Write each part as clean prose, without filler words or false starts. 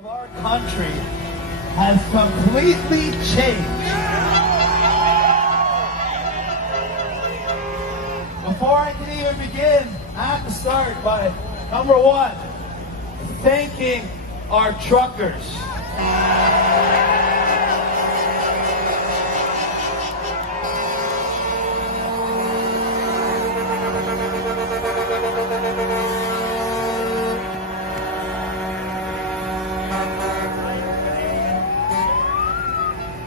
of our country has completely changed. Before I can even begin, I have to start by, number one, thanking our truckers.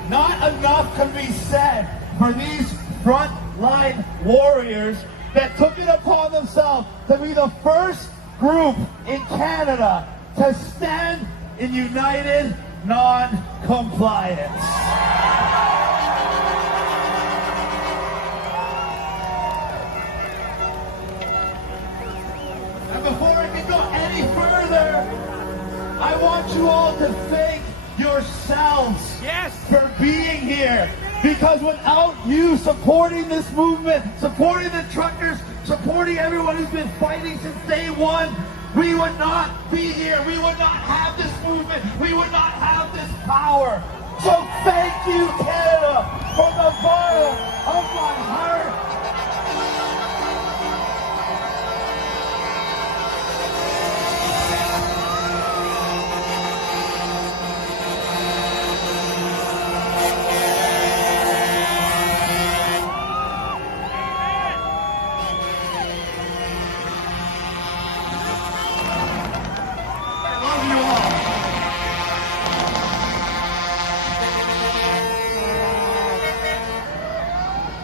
Not enough can be said for these frontline warriors that took it upon themselves to be the first group in Canada to stand in united non-compliance. And before I can go any further, I want you all to thank yourselves for being here, because without you supporting this movement, supporting the truckers, supporting everyone who's been fighting since day one, we would not be here. We would not have this movement. We would not have this power. So thank you, Canada, from the bottom of my heart.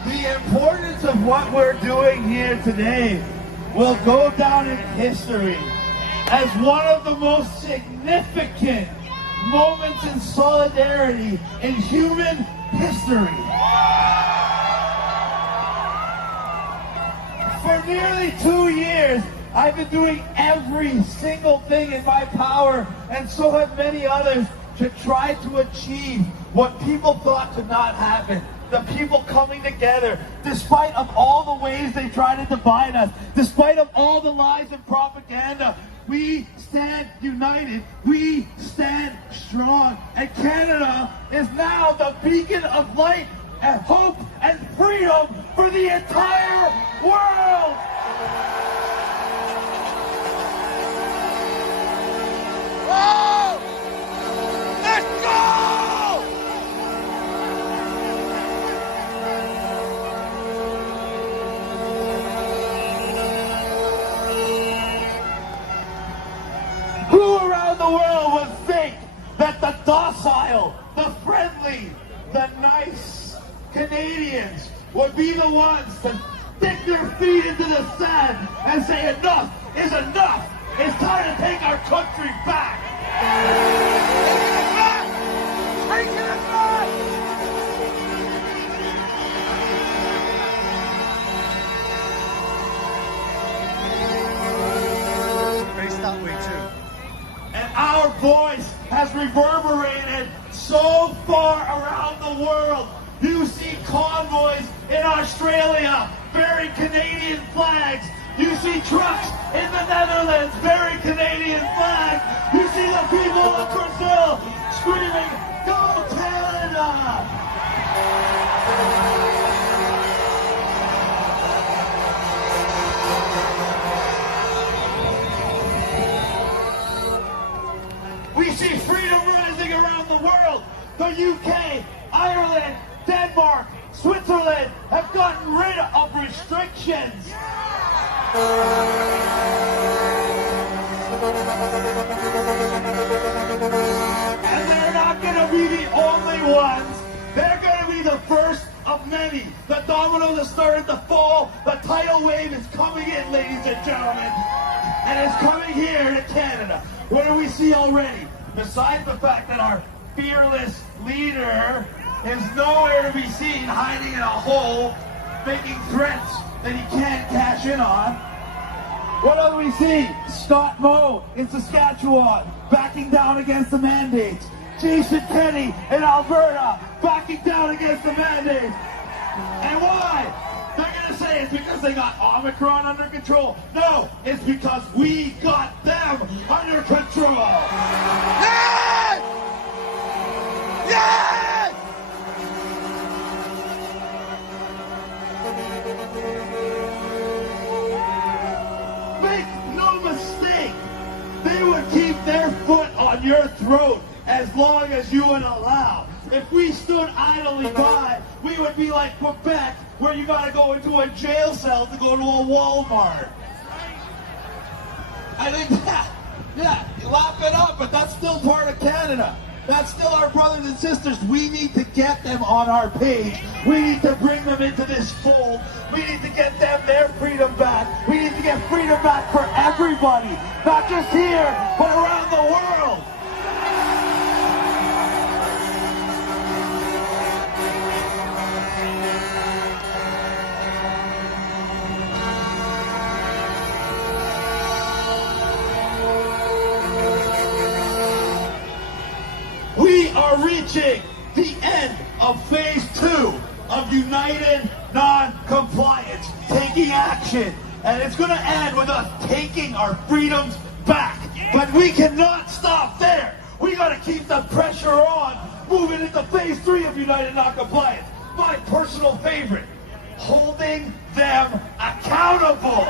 The importance of what we're doing here today will go down in history as one of the most significant moments in solidarity in human history. For nearly 2 years, I've been doing every single thing in my power, and so have many others, to try to achieve what people thought could not happen. The people coming together, despite of all the ways they try to divide us, despite of all the lies and propaganda, we stand united, we stand strong, and Canada is now the beacon of light and hope and freedom for the entire world! Oh! Let's go! Who around the world would think that the docile, the friendly, the nice Canadians would be the ones to stick their feet into the sand and say enough is enough? It's time to take our country back! Taking it back! Face that way too. And our voice has reverberated so far around the world. You see convoys in Australia bearing Canadian flags. You see trucks in the Netherlands bearing Canadian flags. You see the people of Brazil screaming, "Go Canada!" We see freedom rising around the world. The UK, Ireland, Denmark, Switzerland have gotten rid of restrictions. And they're not going to be the only ones. They're going to be the first of many. The domino that started to fall, the tidal wave is coming in, ladies and gentlemen. And it's coming here to Canada. What do we see already? Besides the fact that our fearless leader is nowhere to be seen hiding in a hole, making threats that he can't cash in on. What do we see? Scott Moe in Saskatchewan backing down against the mandates. Jason Kenney in Alberta backing down against the mandates. And why? They're going to say it's because they got Omicron under control. No, it's because we got them under control. Yeah! down your throat as long as you would allow. If we stood idly by, we would be like Quebec, where you gotta go into a jail cell to go to a Walmart. I think yeah, laugh it up, but that's still part of Canada. That's still our brothers and sisters. We need to get them on our page. We need to bring them into this fold. We need to get them their freedom back. We need to get freedom back for everybody, not just here, but around the world. We are reaching the end of phase 2 of United Non-Compliance, taking action. And it's going to end with us taking our freedoms back. But we cannot stop there. We got to keep the pressure on, moving into phase 3 of United Non-Compliance. My personal favorite, holding them accountable.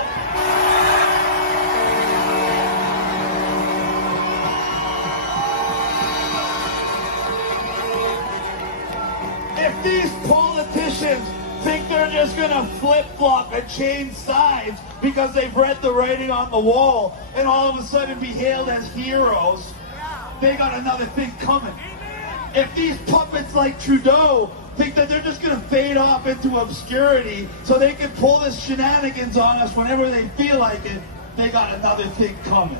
If these politicians think they're just going to flip-flop and change sides because they've read the writing on the wall and all of a sudden be hailed as heroes, they got another thing coming. If these puppets like Trudeau think that they're just going to fade off into obscurity so they can pull this shenanigans on us whenever they feel like it, they got another thing coming.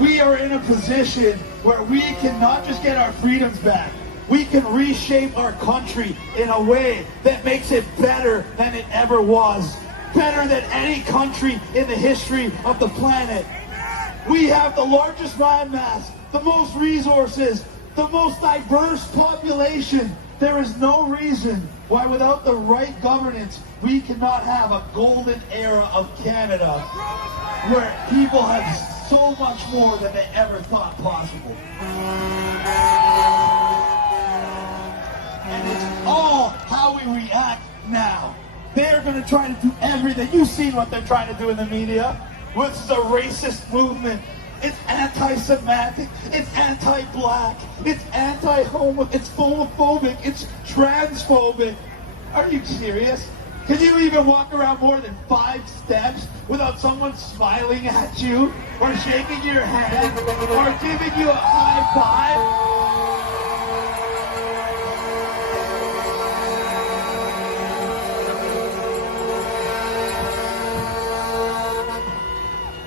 We are in a position where we can not just get our freedoms back, we can reshape our country in a way that makes it better than it ever was. Better than any country in the history of the planet. We have the largest landmass, the most resources, the most diverse population. There is no reason why without the right governance, we cannot have a golden era of Canada where people have so much more than they ever thought possible. And it's all how we react now. They're going to try to do everything. You've seen what they're trying to do in the media. This is a racist movement. It's anti-Semitic. It's anti-black. It's anti-homo. It's homophobic. It's transphobic. Are you serious? Can you even walk around more than 5 steps without someone smiling at you or shaking your hand or giving you a high five?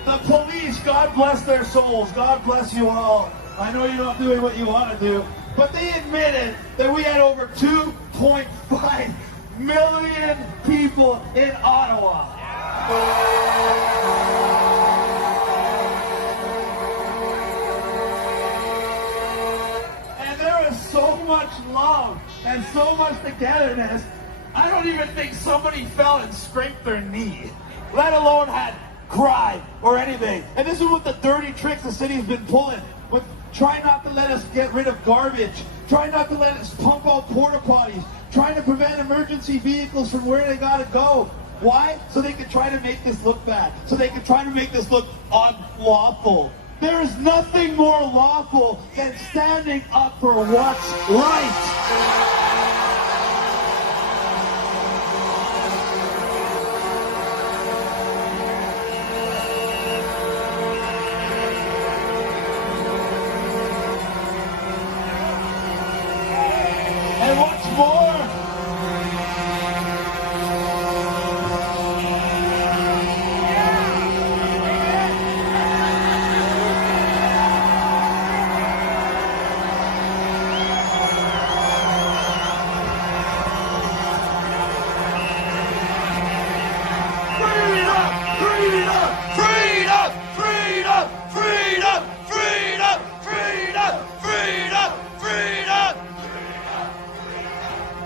The police, God bless their souls. God bless you all. I know you're not doing what you want to do, but they admitted that we had over 2.5 million people in Ottawa. And there is so much love and so much togetherness. I don't even think somebody fell and scraped their knee, let alone had cried or anything. And this is what the dirty tricks the city's been pulling. With trying not to let us get rid of garbage, trying not to let us pump out porta potties, trying to prevent emergency vehicles from where they gotta go. Why? So they can try to make this look bad. So they can try to make this look unlawful. There is nothing more lawful than standing up for what's right. And what's more,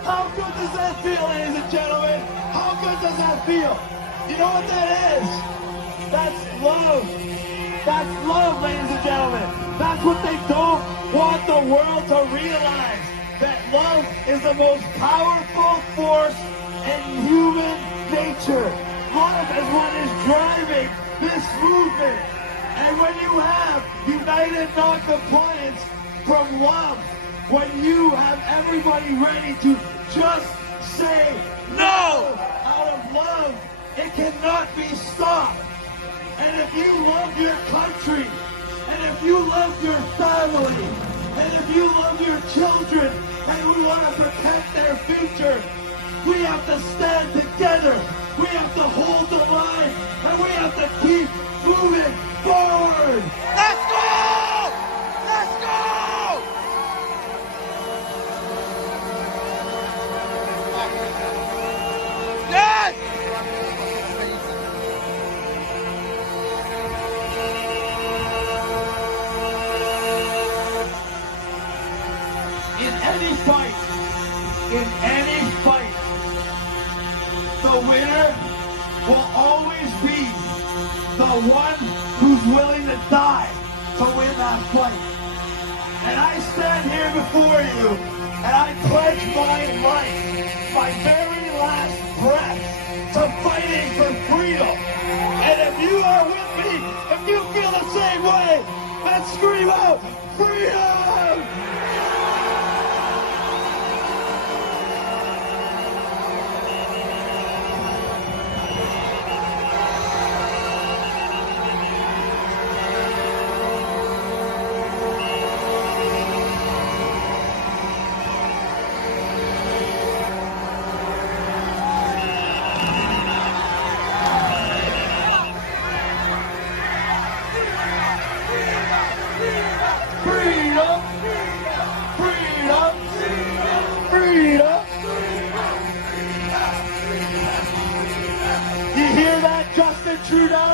how good does that feel, ladies and gentlemen? How good does that feel? You know what that is? That's love. That's love, ladies and gentlemen. That's what they don't want the world to realize. That love is the most powerful force in human nature. Love is what is driving this movement. And when you have united non-compliance from love, when you have everybody ready to just say no out of love, it cannot be stopped. And if you love your country, and if you love your family, and if you love your children, and we want to protect their future, we have to stand together. We have to hold the line, and we have to keep moving forward. Let's go! Let's go! Yes! In any fight, the winner will always be the one who's willing to die to win that fight. And I stand here before you, and I pledge my life, my very last breath, to fighting for freedom. And if you are with me, if you feel the same way, let's scream out, freedom! Freedom! Freedom! Freedom! You hear that, Justin Trudeau?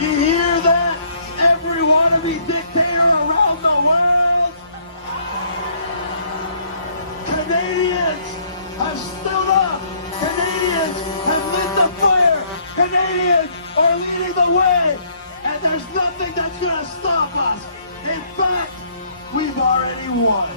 You hear that, every wannabe dictator around the world? Canadians have stood up. Canadians have lit the fire. Canadians are leading the way. And there's nothing that's going to stop us. In fact, we've already won.